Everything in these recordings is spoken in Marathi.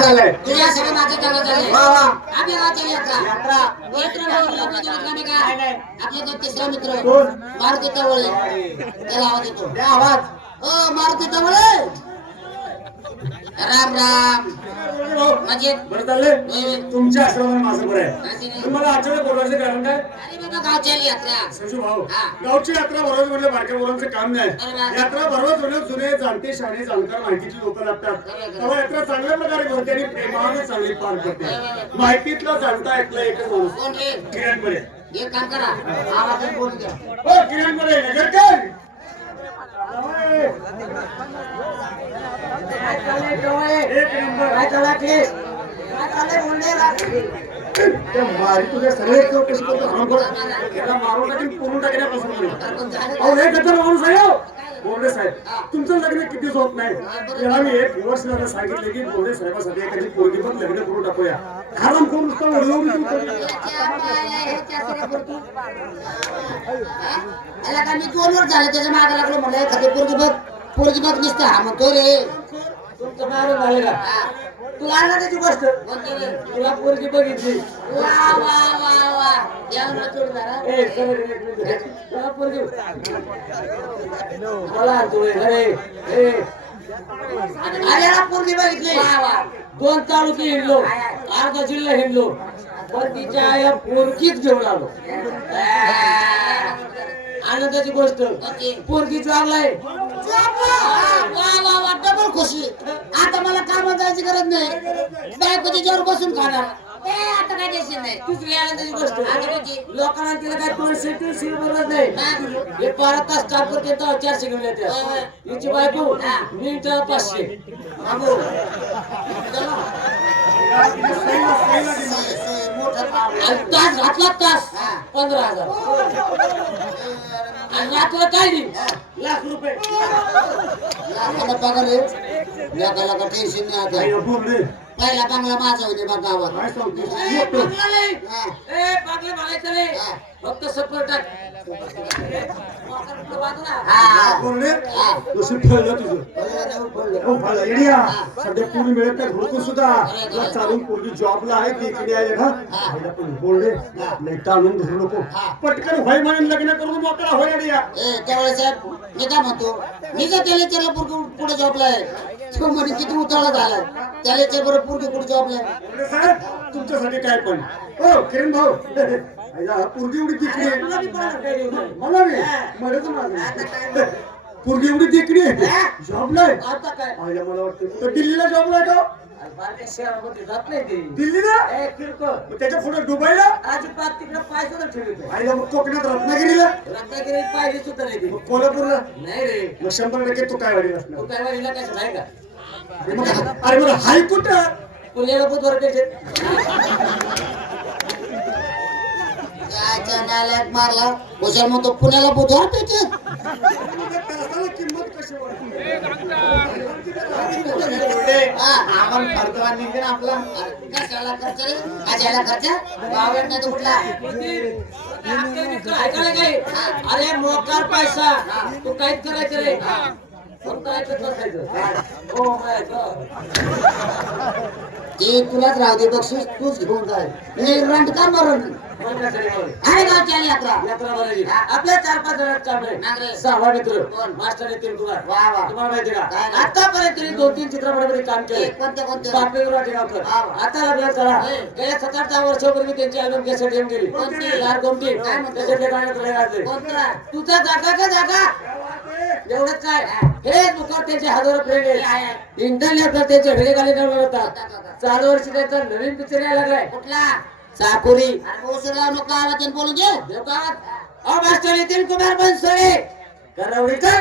झालंय तुझ्या सगळं माझं चांगलं झालंय. वा वा आपल्या गावाची यात्रा यात्रा आपले तो तिसरा मित्र कोण? मारुती तवळे त्याला आवाज येतो. द्या आवाज ओ मारुती तवळे, राम राम. म्हणजे बरं चाललंय तुमच्या आश्रमाने माझं बरं आहे नाही. तुम्हाला अचानक बोलवायचं कारण काय अरे बाबा गावची आली यात्रा. संजू भाऊ हा. गावची यात्रा भरवत म्हणजे बारक्या मुलांचं काम नाही बरोबर. यात्रा भरवत म्हणजे जुने जाणते शाणे जाणकार माहितीची लोक लागतात तेव्हा यात्रा चांगल्या प्रकारे भरते आणि प्रेमाने चांगली पार पडते माहितीतलं जाणता ऐकलं एकच माणूस कोण रे? किरण पडे एक काम करा, आवाज बोलून द्या. हो किरण पडे नगरकर एक नंबर मारी तुझ्या सगळे कशी करतो याला मारून टाकेल पुरून टाकण्यापासून अहो हे गद्दार माणूस आहे हो. बोर्डे साहेब तुमचं लग्न किती होत नाही याला मी एक वर्ष झालं सांगितले की बोर्डे साहेबासाठी एखादी पोरगी पण लग्न करून टाकूया आराम करून नुसतं याला का मी 2 वर्ष झालं त्याच्या मागे लागलो म्हणलं एखादी पोरगी बघ निसतं हा म्हणतो रे. तुमचं नाव झाले का तुला आला त्याची गोष्ट तुला पोरगी बघितली वा वा वा वा देवाला जोडदार हा. ए तुला पोरगी मला आणतोय अरे ए अरे याला पोरगी बघितली. वा वा 2 तालुके हिंडलो अर्धा जिल्हा हिंडलो पण तिच्या आईला पोरगीच घेऊन आलो आनंदाची गोष्ट पोरगी जॉबलाय वा वा वा डबल खुशी. आता मला कामात जायची गरज नाही, बायकोची जोर बसून खाणार. ए आता काय टेन्शन नाही. दुसरी आनंदाची गोष्ट आता किती? लोकांना तिला काय 200-300 बोलत नाही हे 12 तास काम करते तर 400 घेऊन येते हिची बायको मिनिटाला 500 बाबू आणि तास घातला तास 15,000 आणि रात्र काय नाही लाख रुपये लाखाला पगार आहे. लाखाला का टेन्शन नाही आता. पहिला बांगला माझा होते बा गावात. ए, पागला नाही. ए, पागला म्हणायचं नाही. फक्त सफर टाक सध्या पूर्ण मिळत नाही घोकून सुद्धा चालून पूर्वी जॉबला आहे ती इकडे आहे ना पण बोलले नाही टाळून धरू नको पटकन व्हाय म्हणून लग्न करून मोकळा होय अडिया त्यावेळेस साहेब मी काय म्हणतो, मी जर त्या लेक्चरला पुढे जॉबला आहे तो म्हणे किती उतावळा झाला त्या लेक्चर बरोबर पुढे पुढे जॉबला आहे. साहेब तुमच्यासाठी काय पण हो किरण भाऊ पूर्वी एवढी दिकडी मला पूर्वी एवढी दिकडी जॉबला आहे आता काय मला वाटतं तर दिल्लीला जॉबला आहे का शहरामध्ये जात नाही ते. दिल्लीला किरकोळ त्याच्या पुढे दुबईला अजिबात तिकडे पाय सुद्धा ठेवले. आईला मग कोकणात रत्नागिरीला रत्नागिरी पाहिजे सुद्धा नाही ते. मग कोल्हापूरला नाही रे, मग 100% तू काय वाढी असणार तू काय वारीला काय नाही का? अरे मग हाय कुठं पुण्याला बुधवार त्याचे नालायक मारला हुशार म्हणतो पुण्याला बुधवार पेटे. किंमत कशी आपण खर्च निघते ना आपला कशाला खर्च रे कशाला खर्च वावड नाही तो कुठला. अरे मोकार पैसा तू काहीच करायचं रे फक्त ऐकत बसायचं ते तुलाच राहू दे बक्षीस तूच घेऊन जाय. रंट का मरण अरे गावची आली यात्रा आपल्या 4-5 जणांत चाललंय नागरे 6 मित्र कोण? मास्टर नितीन कुमार वा वा तुम्हाला माहिती का काय नाही. आतापर्यंत त्यांनी 2-3 चित्रपटामध्ये काम केले कोणते बापेवर वाटेगावकर वा वा. आता लग्न करा गेल्या 7-8 वर्षापूर्वी त्यांची अल्बम कॅसेट घेऊन गेली कोणती? लाल गोमटी काय म्हणतो? त्याच्यातले गाणं तुला गाजले कोणता तुझा जागा का जागा एवढंच काय हे दुकान त्यांचे हजारो फ्रेंड आहेत इंटरनेटवर त्यांचे व्हिडिओ खाली डाउनलोड होतात. चालू वर्षी त्यांचा नवीन पिक्चर यायला लागलाय कुठला चाकोरी उसराव नको आवाज बोलून घे. देवकात मास्टर नितीन कुमार बनसोडे करवडीकर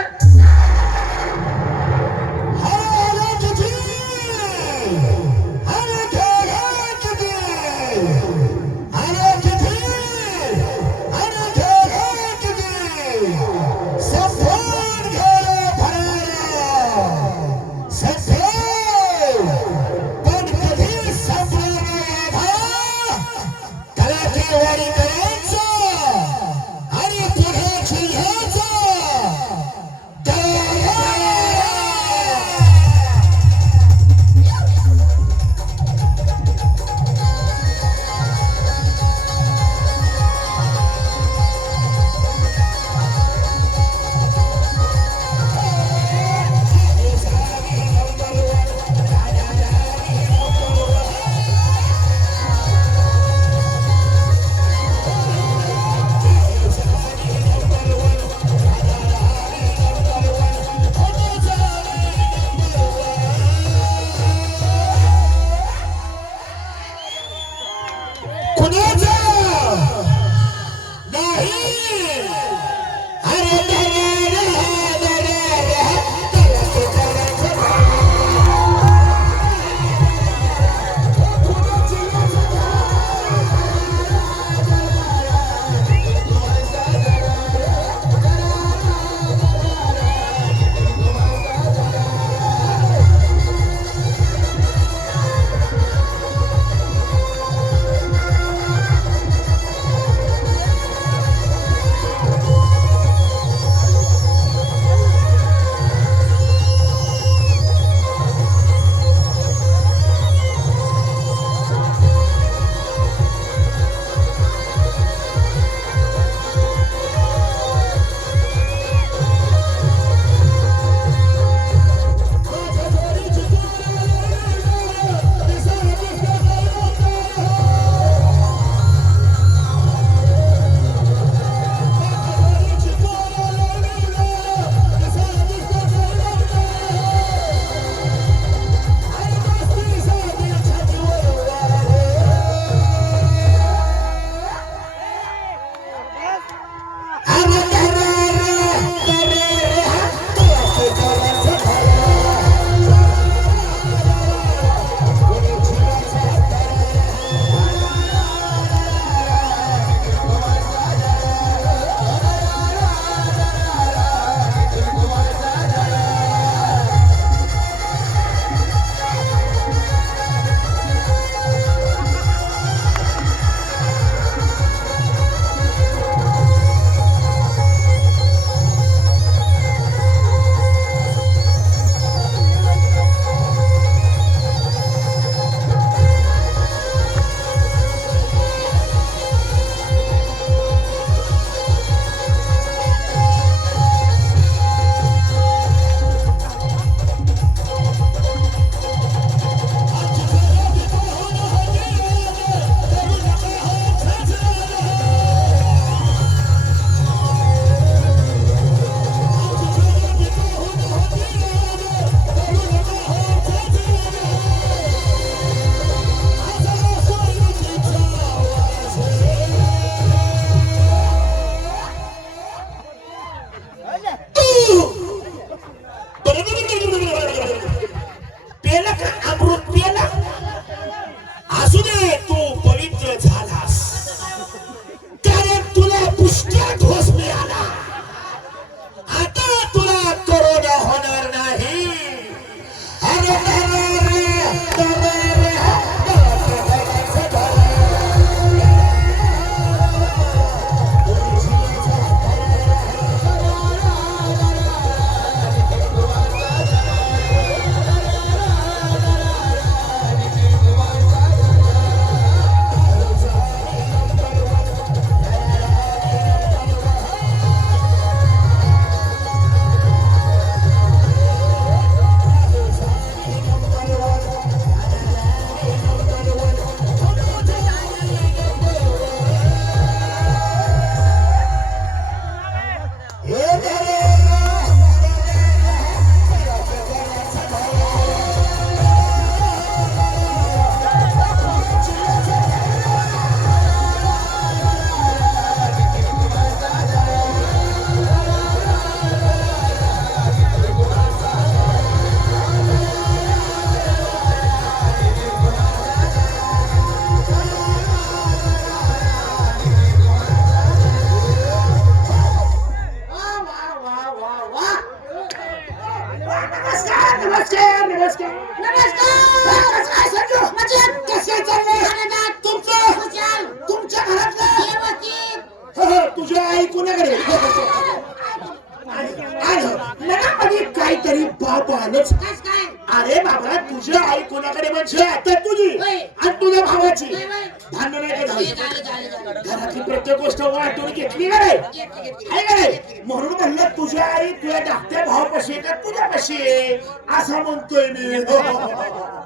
तुझी होय. आणि तुझ्या भावाची होय, होय. भांडण नाही का हे झाली झालं. घरातली प्रत्येक गोष्ट वाटून घेतली का नाही घेतली. आहे का नाही म्हणून म्हणलं तुझ्या आई तुझ्या धाकट्या भावापाशी आहे का तुझ्यापाशी आहे असं म्हणतोय मी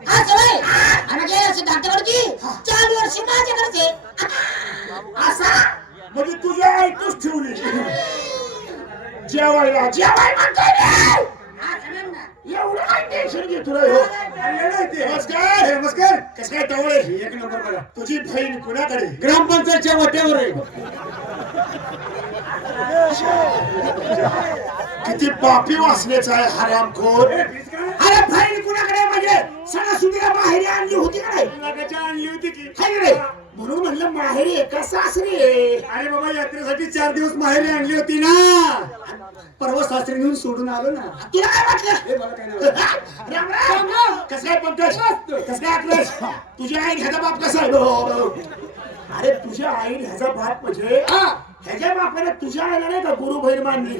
हा सवय आणि गेल्या वर्षी धाकट्यावरची 4 वर्ष माझ्याकडेच आहे. असा म्हणजे तुझ्या आई तूच ठेवली जेवायला म्हणतोय रे. हा, समज ना. एवढं काय टेन्शन घेतो रे हो? नमस्कार नमस्कार कसं काय टवळे एक नंबर बघा तुझी बहीण कुणाकडे ग्रामपंचायतच्या वाट्यावर आहे किती पापी वासनेचा आहे हरामखोर अरे बहीण कुणाकडे म्हणजे सणासुदीला माहेरी आणली होती का नाही आणली होती की हाय का नाही म्हणून म्हणलं माहेरी आहे का सासरी आहे? अरे बाबा यात्रेसाठी 4 दिवस माहेरी आणली होती ना परवा सासरी नेऊन सोडून आलो ना तुला काय वाटलं हे मला काय नाही वाटत. राम राम कसं काय पंकज कसं काय आकलंस तुझ्या आई ह्याचा बाप कसा आहे हो. अरे तुझ्या आई ह्याचा बाप म्हणजे ह्याच्या बापाने तुझ्या आईला नाही का गुरु बहीण मानली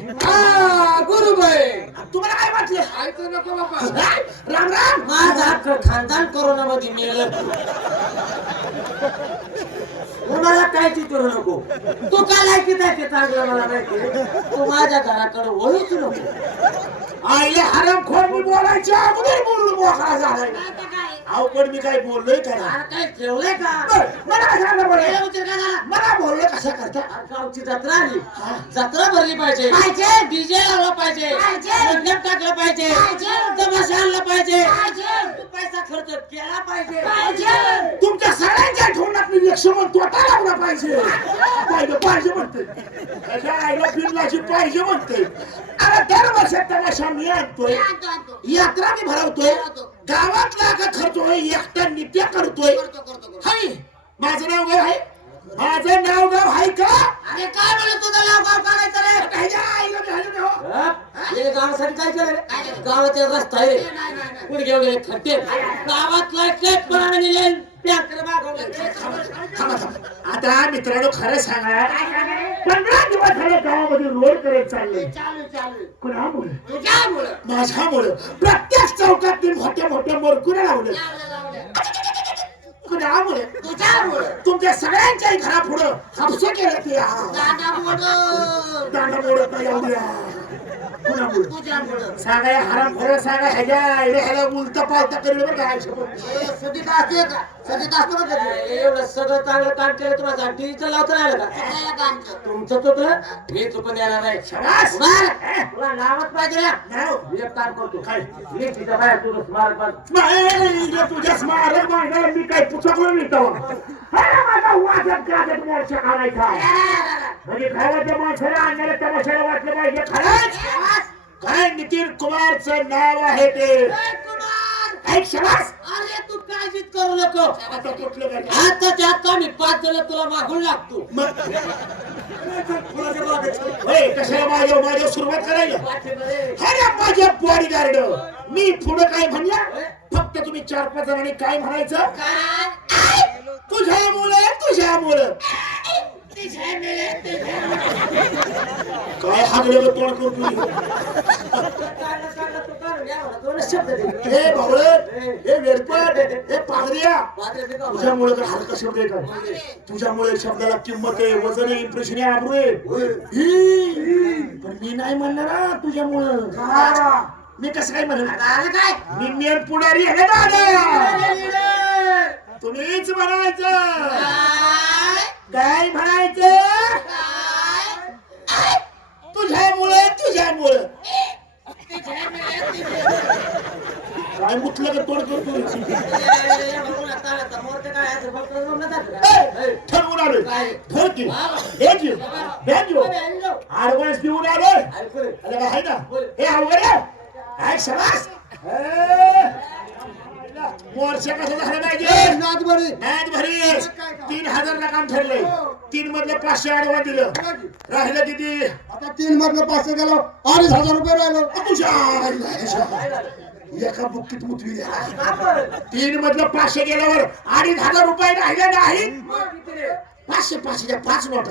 गुरुबाई तुम्हाला काय वाटलं ऐकू नको बाबा राम राम माझं अख्खं खानदान कोरोनामध्ये मेलं. कोणाला काळजी करू नको तू काय लायकीत आहे ते चांगलं मला माहिती. तू माझ्या घराकडे वळूच नको. आईला हरामखोर मी बोलायच्या अगोदर बोललो मोकळा झालाय आता काय? अहो पण मी काय बोललोय का ना अरे काय ठेवलंय का? मला काय सांगा बरं गेल्या उशीर काय झाला? मला बोललो कशा करता गावची जत्रा आली. जत्रा भरली पाहिजे डीजे लावला पाहिजे मंडप टाकलं पाहिजे तमाशा आणला पाहिजे तू पैसा खर्च केला पाहिजे. तुमच्या सगळ्यांच्या ठोंडात मी लक्ष्मण तोटा लावला पाहिजे पाहिजे म्हणते त्याच्या आईला बिनलाची पाहिजे म्हणते अरे दरवर्षात तमाशा मी आणतोय यात्रा मी भरवतोय गावातला का खर्चोय एकटा नित्य करतोय हाय माझं नाव गाव आहे माझं नाव गाव आहे का अरे काय म्हणलं तुझं नाव गाव काढायचं रे? त्याच्या आईला मी हो. हे गावासाठी काय केलं? गावाचा रस्ता आहे पुढे घेऊन गेले खड्डे गावातला शेतपणाने नेले ट्रॅक्टर मागवले. थांबा थांबा आता मित्रांनो खरं सांगा 15 दिवस झाले गावामध्ये रोड करत चालले चालू कुणामुळे तुझ्यामुळं माझ्यामुळे प्रत्येक चौकात मोठ्या मोठ्या मोरकुऱ्या लावल्या कुणामुळे तुझ्यामुळं तुमच्या सगळ्यांच्या घरापुढं हापसे केलं ते दादा मोठं दांडा मोडत नाही एवढ्या कुणामुळे तुझ्यामुळं सांगा हराम खरं सांगा ह्याला उलटा पालता करेल बरं काय सगळीत असते का? सगळीत असतो का कधी? एवढं सगळं चांगलं काम केलं तुम्हाला टीव्हीचं लावता राहिलं का? तुमचं चुकलं मी चुकून येणार नाही. शाबास. तुला नावच पाहिजे ना? नाव मी एक काम करतो काय मी तिथं बाहेर तुझं स्मारक बांध. नाही, तुझ्या स्मारक मागणार मी काय पुस्तकलो मी तेव्हा माझा वाजत गाजत मोर्चा काढायचा म्हणजे भावाच्या माणसाला आणणाऱ्या तमाशाला वाटलं पाहिजे खरंच काय नितीन कुमारचं नाव आहे ते ऐक शाबास अरे तू काळजीच करू नको. आता कुठलं काय आताच्या आता मी 5 जण तुला मागून लागतो. मग होय कशाला माझ्या सुरुवात करायला अरे माझ्या बॉडीगार्ड मी पुढे काय म्हणलं फक्त तुम्ही 4-5 जणांनी काय म्हणायचं तुझ्यामुळे काय हागलं तोंड करतो हे भावळे हे वेडपट हे पागड्या तुझ्यामुळे तर हलका शब्द आहे काय तुझ्यामुळे शब्दाला किंमत आहे वजन आहे इम्प्रेशन आहे आबरू आहे पण मी नाही म्हणणार ना तुझ्यामुळं मी कसं काय म्हणणार काय मी मेन पुढारी आहे दादा तुम्हीच म्हणायचं काय म्हणायचं तुझ्यामुळे काय मुतलं का तोड करतो ठरवून आलोय ठरकी ऍडव्हान्स देऊन आलोय अरे आहे ना हे अवघड आहे शाबास मोर्चा कसा झाला पाहिजे नाद भरी 3000 ला काम ठरलंय 3 मधलं 500 आडवा दिलं राहिलं किती आता 3 मधलं 500 गेलो 2500 रुपये राहिलो तुझ्या एका बुक्कीत मुतवी 3 मधलं 500 गेल्यावर 2500 रुपये राहिले नाही 500 5 नोट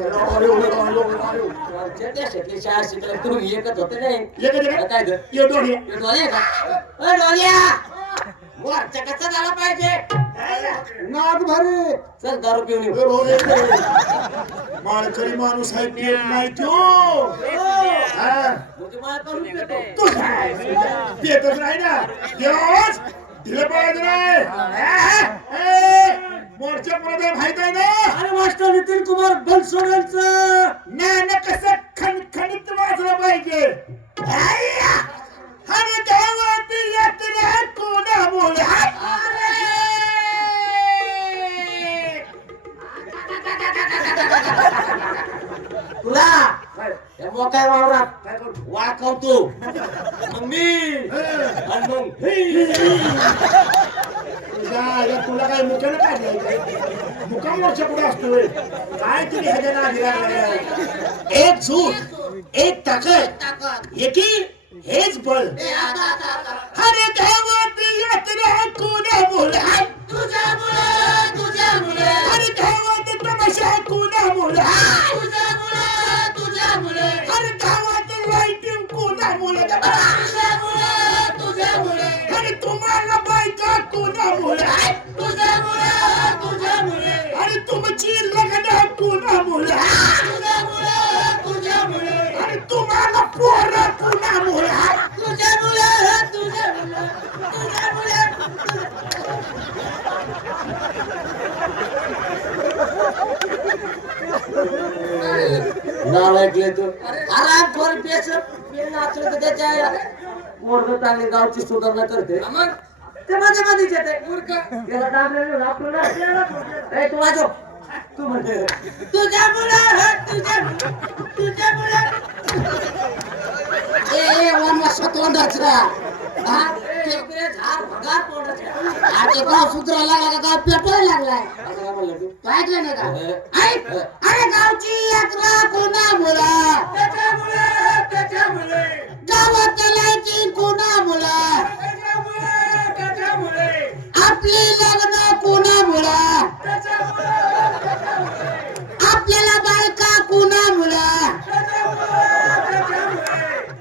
वरच्या कसा झाला पाहिजे नाद भारी चल दारू पिऊन येऊ रोज येते. माळकरी माणूस आहे पेट नाही तो हा. म्हणजे मला करून पितो तू काय पेटच नाही ना देवाच दिलं पाहिजे नाही मोर्चा पुढे माहित आहे ना अरे मास्टर नितीन कुमार बनसोडेंचं ज्ञान कसं खणखणीत वाजलं पाहिजे अरे गावात यात्रा कोणामुळे तुला काय या मोकाय वावरात काय करू वाकवतो मग मी आणि मग तुला काय मुख्यानं काय मुकाम मोर्चा पुढे असतोय काय तुम्ही ह्याच्या नादी लागलाय? एक झूट एक ताकद एकी हेच बळ अरे गावात यात्रा कोणामुळे अरे गावात तमाशा कोणामुळे अरे गावात लाईटिंग कोणामुळे अरे तुम्हाला बायका कोणामुळे अरे तुमची लग्न कोणामुळे अरे तुम्हाला पोरं कोणामुळे नाव ऐकले तू आराम खोर पेच नाचलं तर त्याच्या मोर्ग चांगली गावची सुधारणा करते ते माझ्या मध्येच येते त्याला दाबलेलं आपलं नाही. ए, तू वाजव तू म्हणते तोंडाचा आता गाव सुधारायला लागला का गाव पेटायला लागलाय असं काय म्हणलं तू ऐकलं नाही का ऐक अरे गावची यात्रा कोणामुळं गावात लाईटिंग कोणामुळं आपली लग्न कोणामुळं आपल्याला बायका कोणामुळं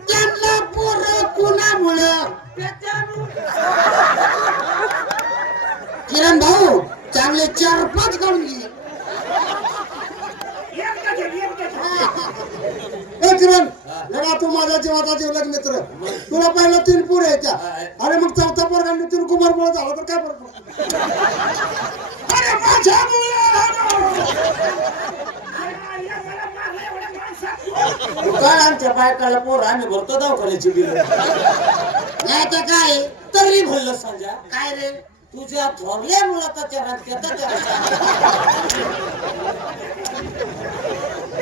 त्यांना पोरं कोणामुळं किरण भाऊ चांगले 4-5 काढून गेले ए किरण लगा तू माझ्या जीवाचा जीवलग मित्र तुला पहिला 3 पोरं यायच्या अरे मग चौथा पोरगा नितीन कुमार मुळे झाला तर काय फरक पडतो? अरे माझ्या तू काय आमच्या बायकाला पोर आम्ही भरतो दवाखान्याची बिल नाही तर काय तरी भरलं सांजा काय रे तुझ्या थोरल्या मुलाच्या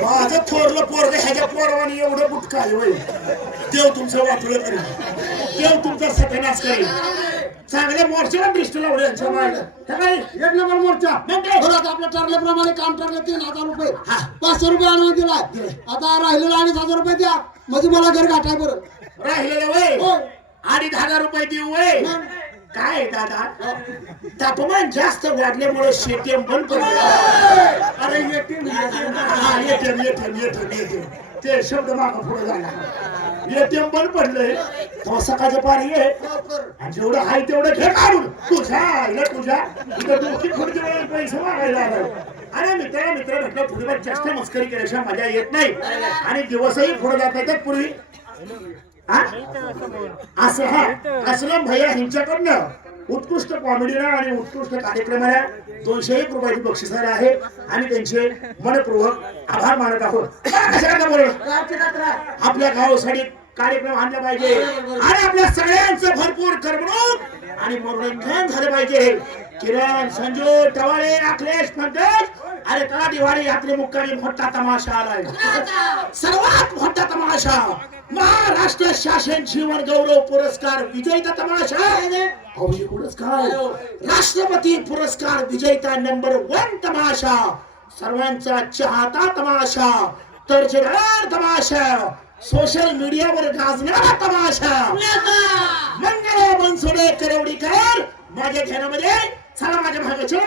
माझं थोरलं पोरग ह्याच्या पोरवानी एवढं बुटका आहे होय. देव तुमचं वाचलं करेल देव तुमचा सत्यानाश करेल चांगल्या मोर्चाला दृष्टी लावले यांच्या मागे हे काय 1 नंबर मोर्चा मग काय? बरं आता आपल्या ठरल्याप्रमाणे काम ठरलं 3000 रुपये 500 रुपये आणून दिलाय आता राहिलेला 2,500 रुपये द्या म्हणजे मला घर गाठाय बरं राहिलेलं वय हो. 2,500 रुपये देऊ वय काय दादा तापमान जास्त वाढल्यामुळे शेतीएम बंद पडलं अरे ATM ते शब्द मागं पुढे झाला एटीएम बंद पडलंय तेव्हा सकाळचं पाणी आहे आणि जेवढं आहे तेवढं घे काढून तुझ्या इथं डोकी खुर्ची वेळेला पैसे मागायला आलाय. अरे मित्र भेटलं थोडीफार जास्त मस्करी केल्याशिवाय मजा येत नाही आणि दिवसही पुढे जात येतात पूर्वी असलम भैया ह्यांच्याकडनं उत्कृष्ट कॉमेडीला आणि उत्कृष्ट कार्यक्रमाला 201 रुपयाची बक्षीस आहे आणि त्यांचे मनपूर्वक आभार मानत आहोत. कशाला बोललो आपल्या गावासाठी कार्यक्रम आणला पाहिजे आणि आपल्या सगळ्यांचं भरपूर करमणूक आणि मनोरंजन झालं पाहिजे. किरण संजू टवाळे अखिलेश पंकज अरे का दिवाळी यात्रे मुक्कामी मोठा तमाशा आलाय. सर्वात मोठा तमाशा महाराष्ट्र शासन जीवन गौरव पुरस्कार विजेता तमाशा पुरस्कार राष्ट्रपती पुरस्कार विजेता नंबर 1 तमाशा सर्वांचा चाहता तमाशा दर्जेदार तमाशा सोशल मीडियावर गाजणारा तमाशा मंगळा बनसोडे करवडीकर माझ्या ध्यानामध्ये चला माझ्या भागाच्या